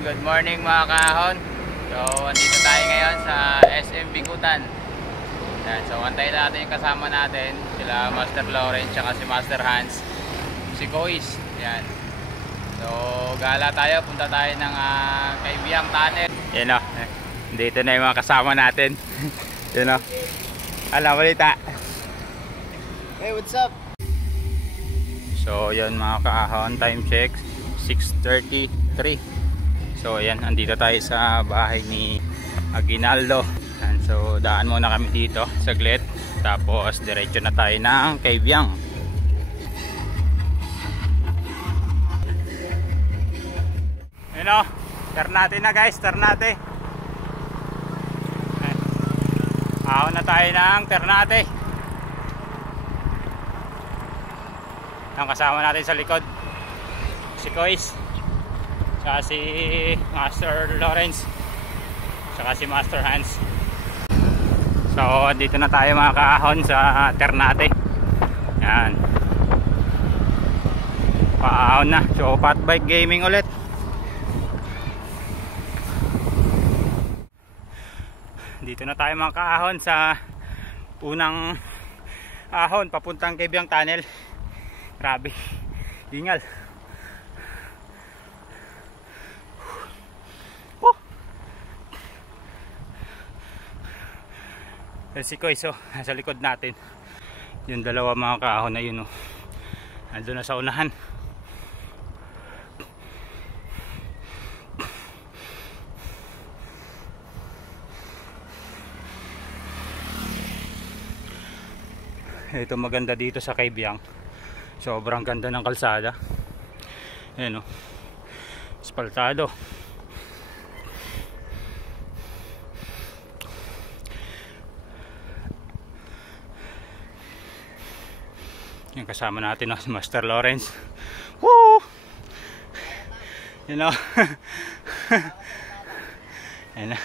good morning mga kahon. So, andito tayo ngayon sa SM Bikutan. Yan, so, antayin natin yung kasama natin. Sila Master Lawrence, tsaka si Master Hans, si Kois. Yan. So, gala tayo. Punta tayo ng Kaibiyang Tunnel. Yan o. Dito na yung mga kasama natin. Yan o. Alam, balita. Hey, what's up? So, yan mga kahon. Time check. 6:33. So ayan, andito tayo sa bahay ni Aguinaldo. And so daan muna kami dito saglit, tapos diretso na tayo ng Kaibiyang. You know, Ternate na guys, Ternate. Ahon na tayo ng Ternate. Ang kasama natin sa likod, si Kois, saka si Master Lawrence, saka si Master Hans. So dito na tayo mga kaahon sa Ternate. Yan, paahon na. So fat bike gaming ulit. Dito na tayo mga kaahon sa unang ahon papuntang Kaibiyang Tunnel. Grabe, dingal. Si Koiso nasa likod natin. Yung dalawa mga kaahon na yun, nandun na sa unahan. Ito maganda dito sa Kaibiyang. Sobrang ganda ng kalsada. Ayan o, aspaltado. Yung kasama natin si Master Lawrence. Woo! You know. Ayan na.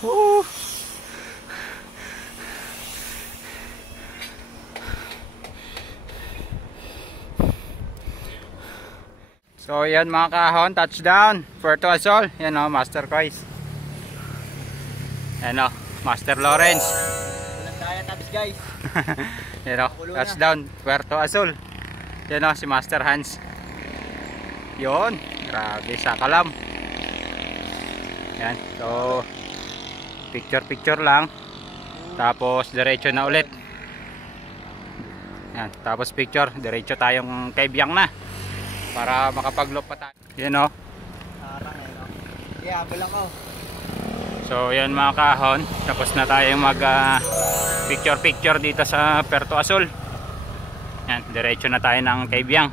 Woo! So yan mga kahon, touchdown Puerto Azul. Yan o, Master Kois. Yan o, Master Lawrence. Walang kaya tabs guys. Yan o, touchdown Puerto Azul. Yan o, si Master Hans. Yun, grabe sa kalam. Yan, so picture lang, tapos diretso na ulit. Yan, tapos picture, diretso tayong Kaibiyang na para makapag-loop pa tayo. Yan o. Sarang no? Yeah, habol ako. So yan mga kahon, tapos na tayong mag picture dito sa Puerto Azul. Yan, diretso na tayo ng Kaibiyang.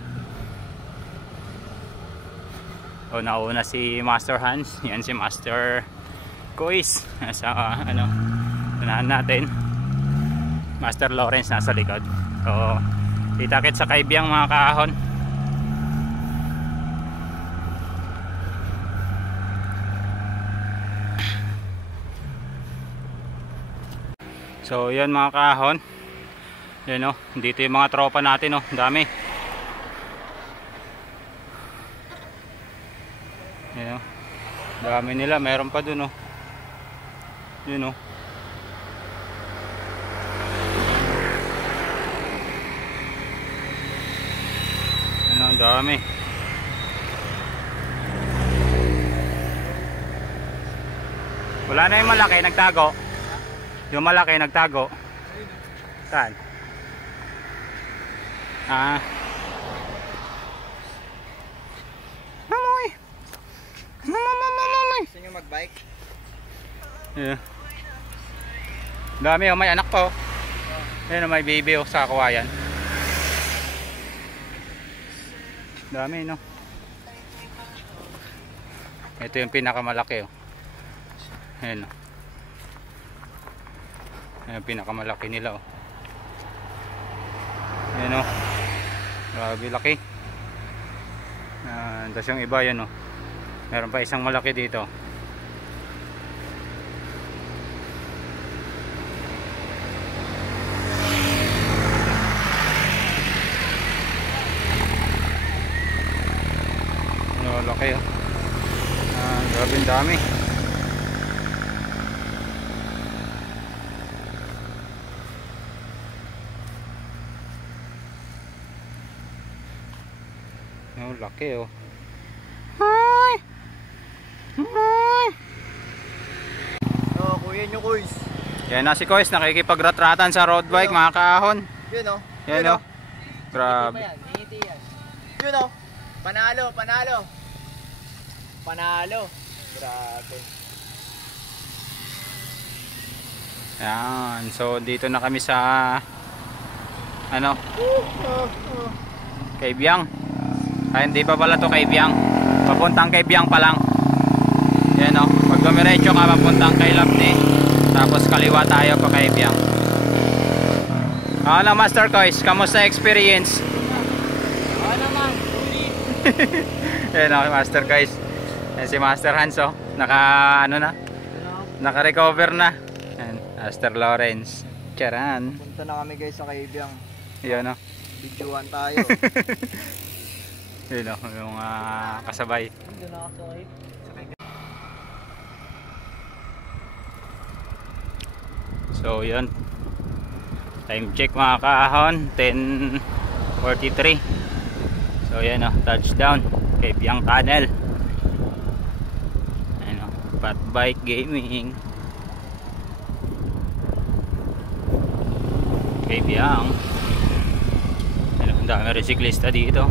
O nauna si Master Hans, yan si Master Kois sa unahan natin. Master Lawrence nasa likod. So kita-kit sa Kaibiyang mga kahon. So yan mga kahon, yan o, dito yung mga tropa natin o, dami. Yan o, dami nila, meron pa dun o. Yun o. Yan o, dami. Wala na yung malaki, nagtago. Yung malaki nagtago. Saan? Mamoy! Mamoy! Gusto nyo mag-bike? Yeah. Dami may anak pa. Ayun may baby sa kawayan. Dami no. Ito yung pinakamalaki Ayun Ayan, pinakamalaki nila Ayan grabe laki. Tapos yung iba yan meron pa isang malaki dito. Oh, laki oh. Grabe ang dami. Oh, laki oh. Hi! Hi! Oh, kuya nyo, kuys. Yan na si Kois, nakikipagretratan sa road bike, mga kaahon. Yun oh. Yan oh. Grabe. Ngiti yan. Yun oh. Panalo, panalo. Panalo. Grabe. Yan. So dito na kami sa ano? Kaybyang. Ay, hindi pa pala to Kaybyang. Papuntang Kaybyang pa lang. Yan oh. Pag dumiretso ka papuntang kay Labni, tapos kaliwa tayo pa Kaybyang. Ano Master Kois, kamusta experience? Oo naman. Yan oh, Master Kois. Yan si Master Hans oh. Naka-recover na. Yan, Master Lawrence. Charan. Punta na kami guys sa Kaybyang. Yan oh. Videoan tayo. Yun oh, yung kasabay. Doon na ako sa So yun, time check mga kaahon, 10:43. So yan o, touchdown Kaybyang Tunnel. Ayan o, Fat Bike Gaming Kaybyang. Ayan o, ang dami resiklista dito.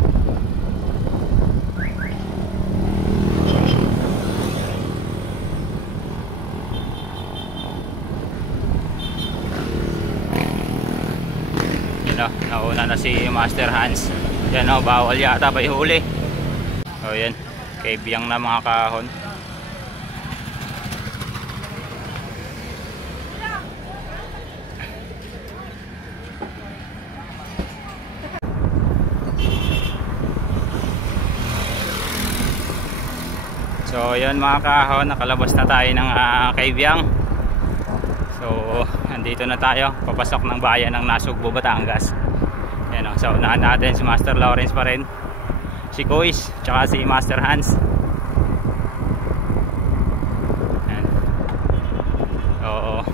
Nauna na si Master Hans. Yan o, bawal yata pa ihuli. O yan, Kaybyang na mga kahon. So yan mga kahon, nakalabas na tayo ng Kaybyang. So nandito na tayo, papasok ng bayan ng Nasugbu, Batangas. Yan o, so unahan natin si Master Lawrence pa rin, si Kois, tsaka si Master Hans. Yan. Oo.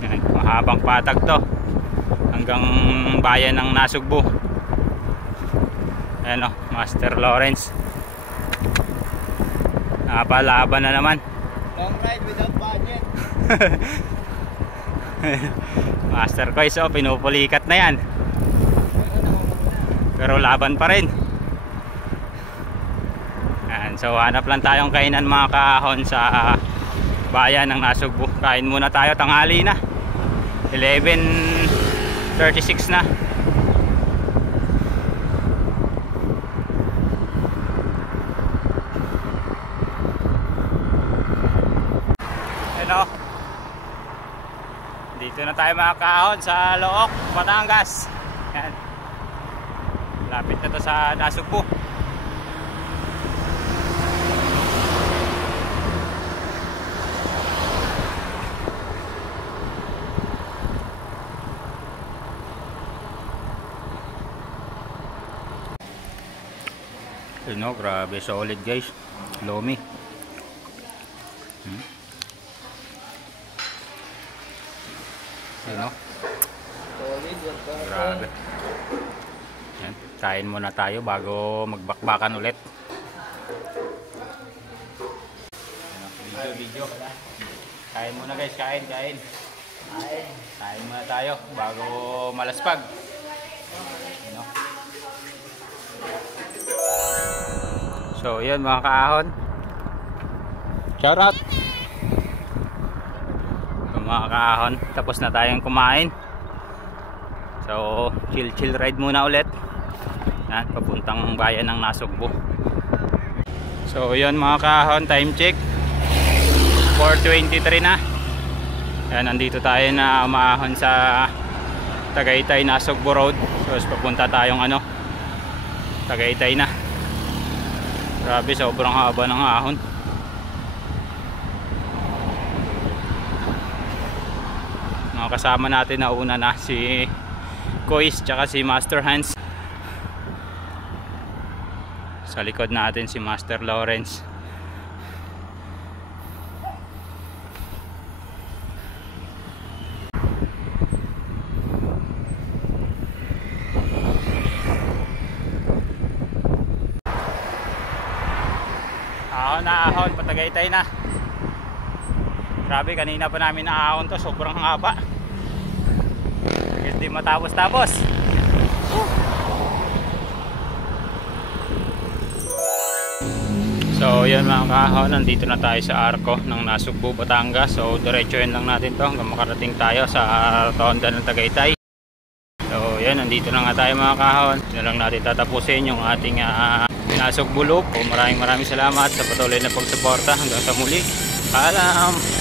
Yan, mahabang patag to hanggang bayan ng Nasugbu. Yan o, Master Lawrence. Napalaban na naman. long ride without budget. Master Kois oh, pinupulikat na yan. Pero laban pa rin. Yan, so hanap lang tayong kainan mga kahon sa bayan ng Nasugbu. Kain muna tayo, tanghali na, 11:36 na. Hello. Dito na tayo mga kahon sa Look, Batangas. Yan. Lapit na to sa Nasugbu. No, grabe solid guys. Lomi. No? Grabe. Yan, kain muna tayo bago magbakbakan ulit. Video. Kain muna guys, kain. Kain muna tayo bago malaspag. No? So yan mga kaahon, shout out mga kaahon. Tapos na tayong kumain, so chill ride muna ulit. Yan, papuntang bayan ng Nasugbu. So yan mga kaahon, time check 4:23 na. Yan, nandito tayo na umaahon sa Tagaytay Nasugbu Road. So papunta tayong Tagaytay na. Grabe, sobrang haba ng ahon. Mga kasama natin na una na si Kois tsaka si Master Hans. Sa likod natin si Master Lawrence. Naahon, patagaytay na. Grabe, kanina pa namin naahon to, sobrang haba. Hindi matapos-tapos. So yun mga kahon, nandito na tayo sa Arco ng Nasugbu, Batangas. So diretsuhin lang natin to hanggang makarating tayo sa Ronda ng Tagaytay. So yan, nandito na nga tayo mga kahon. Dito lang natin tatapusin yung ating Nasugbu loop. Maraming salamat sa patuloy na pagsuporta. Hanggang sa muli. Paalam!